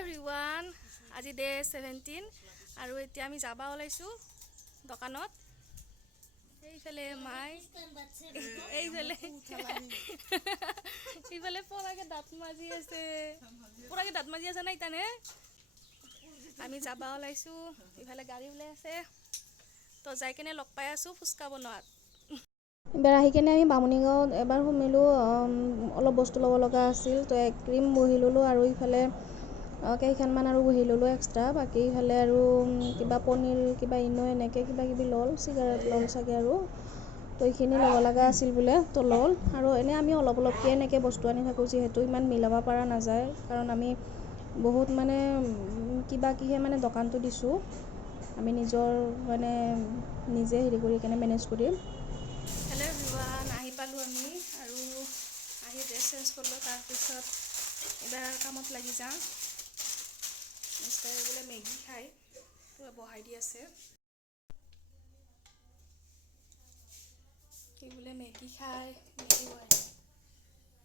Everyone আজি day 17 আৰু এতিয়া আমি যাবা ওলাইছোঁ দোকানত। এইফালে মাই এইফালে এইফালে পৰাকে দাঁত মাজি আছে নাই তানে। আমি যাবা ওলাইছোঁ, ইফালে গাড়ী ওলাই আছে তো যাই কেনে লগ পাই আছোঁ ফুচকা বনোৱাত। এবাৰ আহি কেনে আমি বামুণীগাঁৱত এবাৰ সোমালোঁ, অলপ বস্তু ল'ব লগা আছিল তো এক ক্ৰীম বহি ল'লোঁ আৰু ইফালে কেইখনমান আৰু বহি ল'লোঁ এক্সট্ৰা। বাকী ইফালে আৰু কিবা পনীৰ কিবা ইনো এনেকৈ কিবা কিবি ল'ল, চিগাৰেট ল'ল চাগে আৰু তো এইখিনি ল'ব লগা আছিল বোলে তো ল'ল। আৰু এনেই আমি অলপ অলপকৈ এনেকৈ বস্তু আনি থাকোঁ, যিহেতু ইমান মিলাব পৰা নাযায় কাৰণ আমি বহুত মানে কিবাকিহে মানে দোকানটো দিছোঁ, আমি নিজৰ মানে নিজে হেৰি কৰি কেনে মেনেজ কৰিম। হেল্ল' এভৰিৱান, আহি পালোঁ আমি আৰু আহি ড্ৰেছ চেঞ্জ কৰিলোঁ। তাৰপিছত এইবাৰ কামত লাগি যাওঁ। মিষ্টাৰে বোলে মেগী খাই পূৰা বহাই দি আছে, কি বোলে মেগী খাই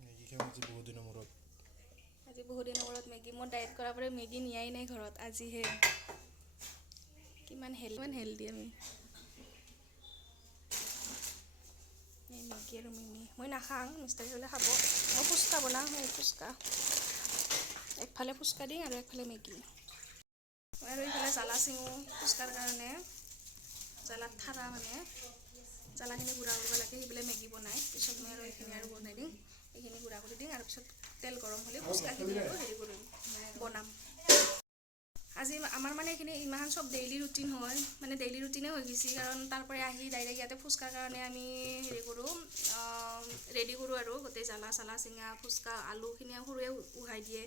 মেগী খাম আজি বহুত দিনৰ মূৰত। মেগী মই ডায়েট কৰাৰ পৰা মেগী নিয়াই নাই ঘৰত, আজিহে। কিমান হেল্ডি আমি। এই মেগী আৰু মিমি মই নাখাওঁ, মিষ্টাৰে হ'লে খাব। মই ফুচকা বনাওঁ, সেই ফুচকা একফালে ফুচকা দিওঁ আৰু একফালে মেগী। আৰু এইফালে জ্বালা চিঙো ফুচকাৰ কাৰণে, জ্বালাত ঠাৰা মানে জ্বালাখিনি গুড়া কৰিব লাগে, সেইফালে মেগী বনাই। পিছত মই আৰু এইখিনি আৰু বনাই দিওঁ, এইখিনি গুড়া কৰি দিওঁ আৰু পিছত তেল গৰম হ'লে ফুচকাখিনি আৰু হেৰি কৰিম বনাম। আজি আমাৰ মানে এইখিনি ইমান চব ডেইলি ৰুটিন হয়, মানে ডেইলি ৰুটিনে হৈ গৈছে। কাৰণ তাৰ পৰাই আহি ডাইৰেক্ট ইয়াতে ফুচকাৰ কাৰণে আমি হেৰি কৰোঁ, ৰেডি কৰোঁ আৰু গোটেই জ্বালা চালা চিঙা ফুচকা আলুখিনি সৰুৱে উহাই দিয়ে।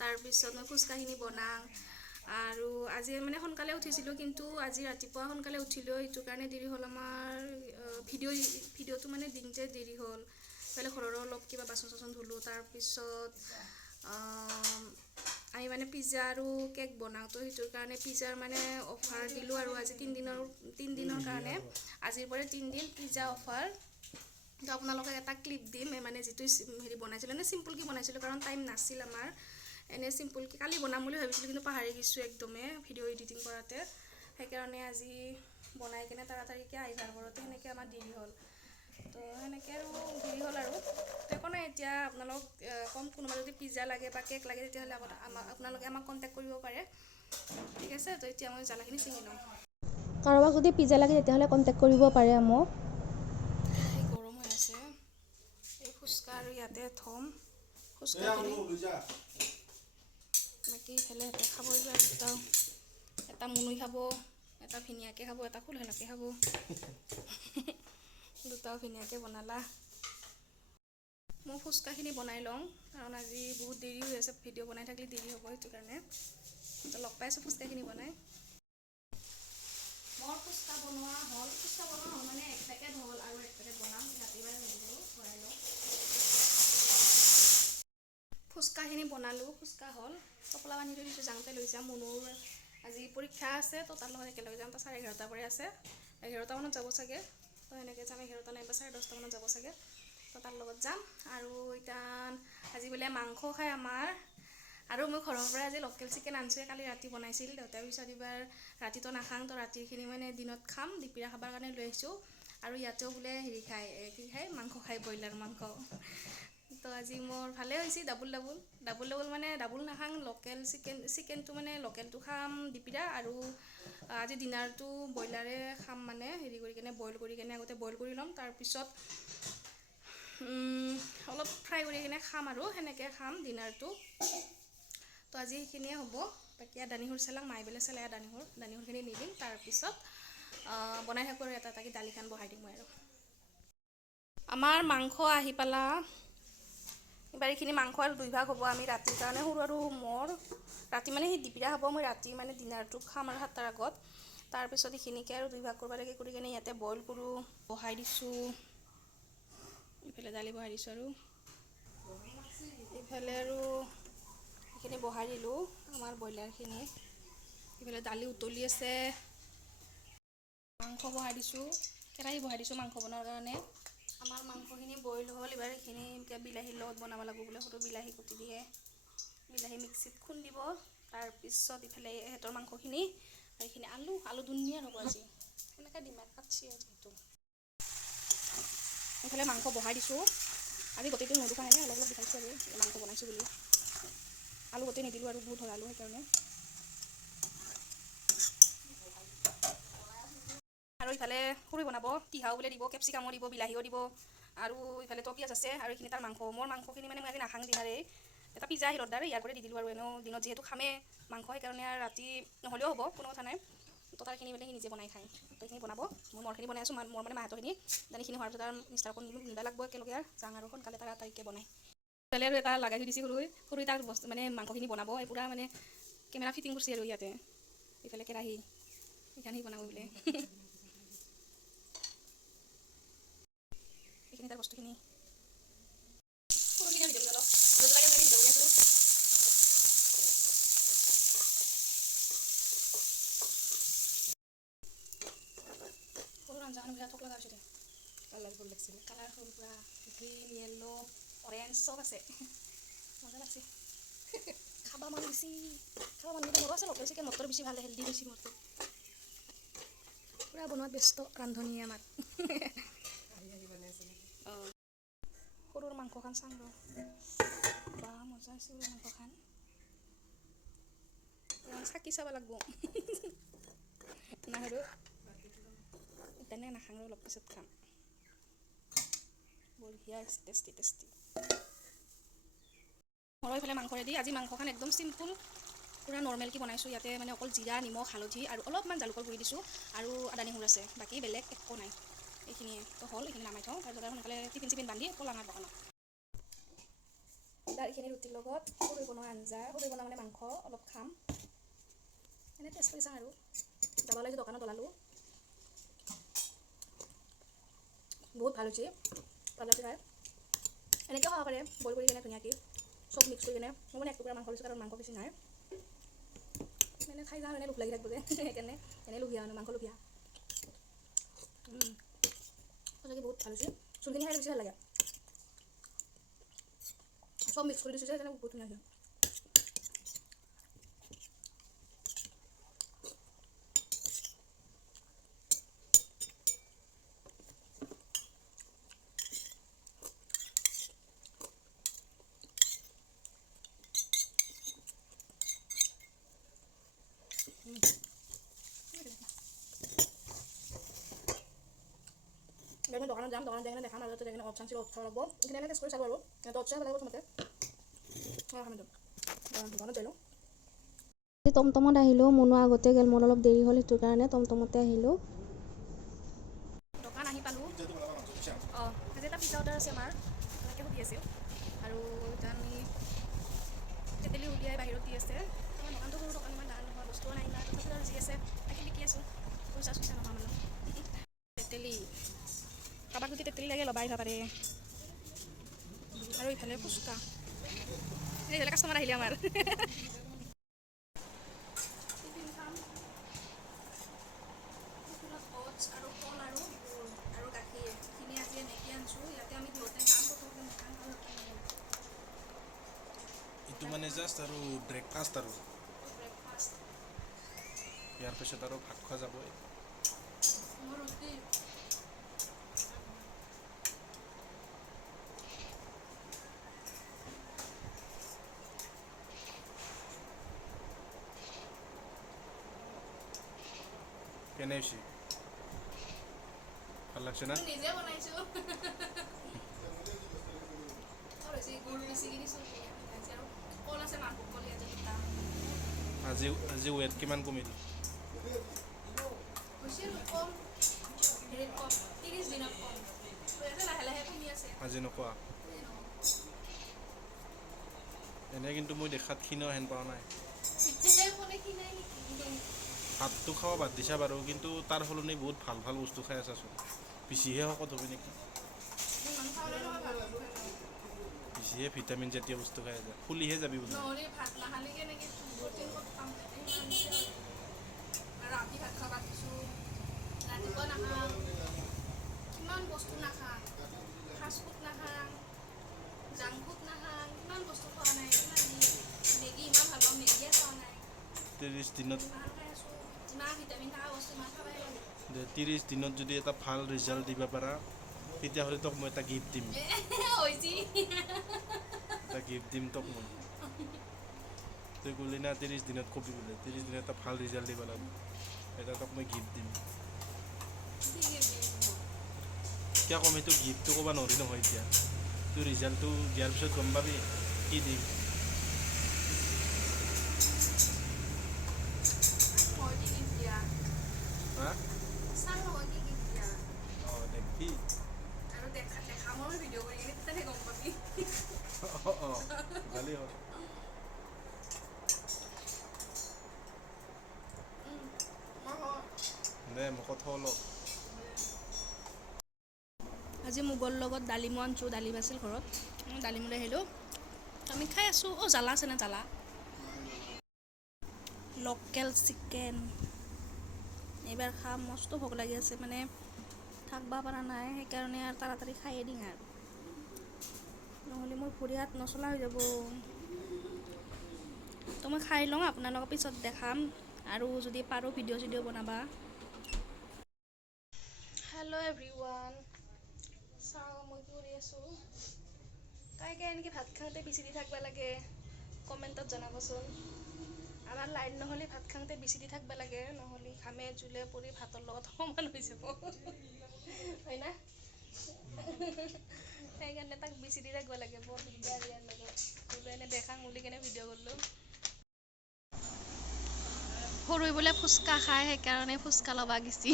তাৰপিছত মই ফুচকাখিনি বনাওঁ। আৰু আজি মানে সোনকালে উঠিছিলোঁ, কিন্তু আজি ৰাতিপুৱা সোনকালে উঠিলোঁ, এইটো কাৰণে দেৰি হ'ল আমাৰ ভিডিঅ'টো মানে দিওঁতে দেৰি হ'ল। ইফালে ঘৰৰো অলপ কিবা বাচন চাচন ধুলোঁ। তাৰপিছত আমি মানে পিজ্জা আৰু কেক বনাওঁ, তো সেইটোৰ কাৰণে পিজ্জাৰ মানে অফাৰ দিলোঁ আৰু আজি 3 দিনৰ কাৰণে, আজিৰ পৰা 3 দিন পিজ্জা অফাৰ। তো আপোনালোকক এটা ক্লিপ দিম, মানে যিটো হেৰি বনাইছিলোঁ মানে চিম্পুলকৈ বনাইছিলোঁ কাৰণ টাইম নাছিল আমাৰ। এনেই চিম্পুলকৈ কালি বনাম বুলি ভাবিছিলোঁ, কিন্তু পাহৰি গৈছোঁ একদমেই ভিডিঅ' এডিটিং কৰাতে। সেইকাৰণে আজি বনাই কিনে তাড়াতাড়িকৈ আহিবাৰ ঘৰতে সেনেকৈ আমাৰ দেৰি হ'ল। তো সেনেকৈ আৰু দেৰি হ'ল আৰু একো নাই। এতিয়া আপোনালোক ক'ম কোনোবা যদি পিজ্জা লাগে বা কেক লাগে তেতিয়াহ'লে আপোনালোকে আমাক কণ্টেক্ট কৰিব পাৰে, ঠিক আছে। তো এতিয়া মই জ্বালাখিনি ছিঙি লওঁ। কাৰোবাক যদি পিজ্জা লাগে তেতিয়াহ'লে কণ্টেক্ট কৰিব পাৰে মোক। এই গৰম হৈ আছে, এই ফুচকা আৰু ইয়াতে থ'ম ফুচকাখিনি। বাকী ইফালে সিহঁতে খাব দুটাও, এটা মুনুই খাব, এটা ভিনিয়াকে খাব, এটা কুলহেনকে খাব। দুটাও ভিনিয়াকে বনালা। মই ফুচকাখিনি বনাই লওঁ কাৰণ আজি বহুত দেৰি হৈ আছে, ভিডিঅ' বনাই থাকিলে দেৰি হ'ব, সেইটো কাৰণে লগ পাই আছোঁ ফুচকাখিনি বনাই। মোৰ ফুচকা বনোৱা হ'ল মানে এক পেকেট হ'ল আৰু এক পেকেট বনাম, ৰাতিপুৱাই ভৰাই লওঁ। ফুচকাখিনি বনালোঁ, ফুচকা হ'ল। টোপোলা বান্ধি থৈ দিছোঁ, যাওঁতে লৈ যাম। মুনুৰ আজি পৰীক্ষা আছে, তো তাৰ লগত একেলগে যাম। তো 11:30 পৰাই আছে, 11টা মানত যাব চাগে। তো সেনেকৈ যাম, 11টা নাইবা 10:30 মানত যাব চাগে। তো তাৰ লগত যাম। আৰু এতিয়া আজি বোলে মাংস খায় আমাৰ, আৰু মই ঘৰৰ পৰা আজি লোকেল চিকেন আনিছোঁৱে, কালি ৰাতি বনাইছিল দেউতাই। পিছত এইবাৰ ৰাতিটো নাখাওঁ, তো ৰাতিখিনি মানে দিনত খাম, দুপৰীয়া খাবৰ কাৰণে লৈ আহিছোঁ। আৰু ইয়াতেও বোলে হেৰি খায়, কি খায়, মাংস খায়, ব্ৰইলাৰ মাংস। তো আজি মোৰ ভালেই হৈছে, ডাবুল মানে ডাবুল নাখাওঁ, লোকেল চিকেনটো মানে লোকেলটো খাম দুপৰীয়া, আৰু আজি ডিনাৰটো ব্ৰইলাৰে খাম, মানে হেৰি কৰি কিনে বইল কৰি কিনে আগতে বইল কৰি ল'ম, তাৰপিছত অলপ ফ্ৰাই কৰি কিনে খাম আৰু সেনেকৈ খাম ডিনাৰটো। তো আজি সেইখিনিয়ে হ'ব। বাকী দানিহৰ চালাং মাই বেলে চালে দানিহৰখিনি নিদিম, তাৰপিছত বনাই থাকোঁ আৰু এটা এটাকৈ দালিখন বহাই দিম মই। আৰু আমাৰ মাংস আহি পালা। এইবাৰ এইখিনি মাংস আৰু 2 ভাগ হ'ব। আমি ৰাতিৰ কাৰণে সৰু আৰু মোৰ ৰাতি মানে সেই দুপৰীয়া হ'ব, মই ৰাতি মানে ডিনাৰটো খাম আৰু 7টাৰ আগত। তাৰপিছত এইখিনিকে আৰু 2 ভাগ কৰিব লাগে, কৰি কিনে ইয়াতে বইল কৰোঁ, বহাই দিছোঁ। ইফালে দালি বহাই দিছোঁ, আৰু ইফালে আৰু এইখিনি বহাই দিলোঁ আমাৰ ব্ৰইলাৰখিনি। ইফালে দালি উতলি আছে, মাংস বহাই দিছোঁ, কেৰাহী বহাই দিছোঁ মাংস বনোৱাৰ কাৰণে। আমাৰ মাংসখিনি বইল হ'ল। এইবাৰ এইখিনি এতিয়া বিলাহীৰ লগত বনাব লাগিব বোলে, সৰু বিলাহী কুটি দিয়ে। বিলাহী মিক্সিত খুন্দিব, তাৰপিছত ইফালে সিহঁতৰ মাংসখিনি আৰু এইখিনি আলু ধুনীয়া হ'ব আজি, সেনেকৈ দিম আৰু কাটছি আৰু যিহেতু। এইফালে মাংস বহাই দিছোঁ, আজি গোটেইটো নুদুখা এনে অলপ অলপ দেখাইছোঁ আৰু মাংস বনাইছোঁ বুলি। আলু গোটেই নিদিলোঁ আৰু বহুত হ'ল আলু, সেইকাৰণে। আৰু ইফালে সৰু বনাব, তিহাও বোলে দিব, কেপচিকামো দিব, বিলাহীও দিব, আৰু ইফালেতো পিঁয়াজ আছে, আৰু এইখিনি তাৰ মাংস। মোৰ মাংসখিনি মানে মই আজি নাখাং দিহাৰে, এটা পিজ্জা আহি ৰ'দাৰে ইয়াৰ পৰা দি দিলোঁ আৰু এনেও দিনত যিহেতু খামে মাংস, সেইকাৰণে আৰু ৰাতি নহ'লেও হ'ব, কোনো কথা নাই। তো তাৰখিনি মানে সি নিজে বনাই খায়, তো এইখিনি বনাব, মই মৰখিনি বনাই আছোঁ, মোৰ মানে মাহঁতৰখিনি দানিখিনি হোৱাৰ পিছত আৰু মিষ্টাৰকণ নিব লাগব একেলগে আৰু যাং আৰু সোনকালে তাইকে বনাই তাইলে আৰু এটা লগাই থৈ দিছে সৰু তাৰ বস্তু মানে মাংসখিনি বনাব, এই পূৰা মানে কেমেৰা ফিটিং কৰিছে আৰু ইয়াতে, ইফালে কেৰাহী এইখানি বনাব বোলে। এইখিনি তাৰ বস্তুখিনি সৰুখিনি ভিডিঅ' অলপ লাগে মই ভিডিঅ' কৰি আছোঁ। সৰু আঞ্জাখন বিৰাট থোক লগা হৈছে দে, কালাৰফুল লাগিছে, কালাৰফুল পূৰা গ্ৰীণ য়েল্লো অৰেঞ্জ চব আছে, মজা লাগছে। খাবা মন বেছি, খাবা মন মোৰো আছে লোকেল চিকেন, মটৰ বেছি ভাল, হেল্ডি বেছি মটৰ, পূৰা বনোৱাত ব্যস্ত ৰান্ধনীয়ে আমাৰ। অঁ সৰুৰ মাংসখন চাং ৰ, বা মজা আছে সৰুৰ মাংসখন, চাকি চাব লাগব না সৰু তেনে নাখাং ৰ, অলপ পিছত খাম, বঢ়িয়া হৈছে, টেষ্টি টেষ্টি। মই এইফালে মাংস ৰেডি, আজি মাংসখন একদম চিম্পুল, পূৰা নৰ্মেলকৈ বনাইছোঁ। ইয়াতে মানে অকল জিৰা, নিমখ, হালধি আৰু অলপমান জালুকৰ গুড়ি দিছোঁ, আৰু আদা নহৰু আছে, বাকী বেলেগ একো নাই। এইখিনিয়ে তো হ'ল, এইখিনি নামাই থওঁ, তাৰপিছত আৰু সোনকালে টিফিন চিফিন বান্ধি পলাঙৰ দোকানত। এইখিনি ৰুটিৰ লগত সৰু বনোৱা আঞ্জা, সৰু বনোৱা মানে মাংস অলপ খাম, এনেই টেষ্ট কৰি চাওঁ আৰু যাব লাগে দোকানত ওলালোঁ, বহুত ভাল হৈছে, ভাল লাগছে খাই। এনেকৈ খাব পাৰে, বইল কৰি কিনে ধুনীয়াকৈ চব মিক্স কৰি কিনে। মই মানে এক টুকুৰা মাংস লৈছোঁ, কাৰণ মাংস বেছি নাই, মানে খাই যাওঁ, এনেই লোভ লাগি থাকিব যে, সেইকাৰণে এনেই লোভিয়া মানে মাংস লোভিয়া। সঁচাকৈ বহুত ভাল হৈছে, চুলখিনি খাই বেছি ভাল লাগে, চব মিক্স কৰি দিছোঁ যে সেইকাৰণে বহুত ধুনীয়া হৈছে। মই দোকানত যাম, দোকানত যাই কিনে দেখাম, আৰু যাই কিনে অপশন ছিল উঠাব লাগব, এইখিনি এনে টেষ্ট কৰি চাব আৰু সিহঁতে উৎসাহ লাগিব প্ৰথমতে, খাম দোকানত যাই লওঁ। টমটমত আহিলোঁ, মুনো আগতে গ'ল, মোৰ অলপ দেৰি হ'ল, সেইটো কাৰণে টমটমতে আহিলোঁ। দোকান আহি পালোঁ। অঁ আজি এটা পিজ্জা অৰ্ডাৰ আছে আমাৰ, তেনেকৈ সুধি আছিল, আৰু এতিয়া আমি তেতেলী উলিয়াই বাহিৰত দি আছে। আমাৰ দোকানটো সৰু দোকান, ইমান ডাঙৰ নহয়, বস্তুও নাই ইমান, তথাপিও আৰু যি আছে তাকে বিকি আছোঁ, পইচা চইচা নোহোৱা মানুহ। তেতেলী কাৰোবাক যদি তেতেলী লাগে ল'বা আহিব পাৰে, আৰু ইফালে ফুচকা, এইফালে কাষ্টমাৰ আহিলে আমাৰ। টিফিন খাম, টিফিনত অ'টছ আৰু কল আৰু গুৰ আৰু গাখীৰ, এইখিনি আজি মেগী আনিছোঁ, ইয়াতে আমি দুয়োটাই খাম, প্ৰথমতে নাখাম আৰু এইটো মানে জাষ্ট আৰু ব্ৰেকফাষ্ট, আৰু ব্ৰেকফাষ্ট। ইয়াৰ পিছত আৰু ভাত খোৱা যাবই। মোৰ ৰুটি, কেনে হৈছে, ভাল লাগছে না? নিজে বনাইছোঁ। বেছি গুড় বেছি কিনিছোঁ, আৰু কল আছে, মালভোগ কল ইয়াতে দুটা। আজি ৱেট কিমান কমিল? হৈছিল কম, হেৰিত কম, 30 দিনত কম, ইয়াতে লাহে লাহে কমি আছে। আজি নোকোৱা? এনে কিন্তু মই দেখাত ক্ষীণ হেন পোৱা নাই। ভাতটো খাব বাদ দিছা বাৰু, কিন্তু তাৰ সলনি বহুত ভাল ভাল বস্তু খাই আছাচোন, বেছিহে শকত হ'বি নেকি? বেছিহে ভিটামিন জাতীয় বস্তু খাই আছা, ফুলিহে যাবি বোলে। নহ'লে ভাত নাখালে কেনেকৈ প্ৰটিন ক'ত পাম, ৰাতি ভাত খাব বাদ দিছোঁ, ৰাতিপুৱা নাখাওঁ, কিমান বস্তু নাখাওঁ, ফাষ্ট ফুড নাখাওঁ, জাংক ফুড নাখাওঁ, কিমান বস্তু খোৱা নাই, কিমান 30 দিনত ইমান খাই আছোঁ, ইমান ভিটামিন থকা বস্তু ইমান খাবই লাগে। 30 দিনত যদি এটা ভাল ৰিজাল্ট দিব পাৰা তেতিয়াহ'লে তোক মই এটা গিফ্ট দিম। হৈছে এটা গিফ্ট দিম তোক মই। তই ক'লি না 30 দিনত কবি বোলে, 30 দিনত এটা ভাল ৰিজাল্ট দিব লাগিব, এটা তোক মই গিফ্ট দিম। কিয় ক'ম, সেইটো গিফ্টটো ক'ব নোৱাৰি নহয় এতিয়া। তোৰ ৰিজাল্টটো দিয়াৰ পিছত গম পাবি কি দিম। হা? অঁ দেখবি। অঁ ভালেই হ'ল। দে মোক কথা অলপ। আজি মুগৰ লগত ডালিমো আনিছোঁ, ডালিম আছিল ঘৰত, ডালিম লৈ আহিলোঁ, আমি খাই আছোঁ। অঁ জ্বালা আছে নে জ্বালা? লোকেল চিকেন এইবাৰ খাম, মস্ত ভোক লাগি আছে, মানে থাকিব পৰা নাই, সেইকাৰণে আৰু তাড়াতাড়ি খায়ে দিম আৰু, নহ'লে মোৰ ভৰি হাত নচলা হৈ যাব। তো মই খাই লওঁ, আপোনালোকক পিছত দেখাম, আৰু যদি পাৰোঁ ভিডিঅ' চিডিঅ' বনাবা। হেল্ল' এভৰিৱান, চাওঁ মই কি কৰি আছোঁ। কাইকে এনেকৈ ভাত খাওঁতে বিচি দি থাকিব লাগে, কমেণ্টত জনাবচোন। আমাৰ লাইন নহ'লে ভাত খাওঁতে বিচি দি থাকিব লাগে, নহ'লে ঘামে জোলে পৰি ভাতৰ লগত সমান হৈ যাব, হয় না? সেইকাৰণে তাক বিচি দি থাকিব লাগে, বৰ দিগদাৰ ইয়াৰ লগত। বোলো এনেই দেখাং বুলি কেনে ভিডিঅ' কৰিলোঁ। সৰুই বোলে ফুচকা খায়, সেইকাৰণে ফুচকা ল'বা গেছি।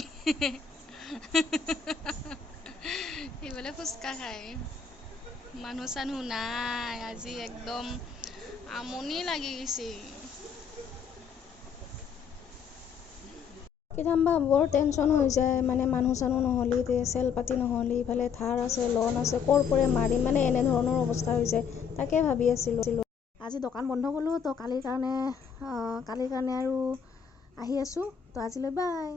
সি বোলে ফুচকা খায়। মানুহ চানুহ নাই আজি, একদম আমনি লাগি গৈছে। কেতিয়াবা বৰ টেনশ্যন হৈ যায়, মানে মানুহ চানুহ নহ'লে, চেল পাতি নহ'লে, ইফালে ধাৰ আছে, লোন আছে, ক'ৰ পৰা মাৰিম, মানে এনেধৰণৰ অৱস্থা হৈ যায়। তাকে ভাবি আছিলোঁ। আজি দোকান বন্ধ কৰিলোঁ, তো কালিৰ কাৰণে আৰু আহি আছোঁ, তো আজিলৈ বাই।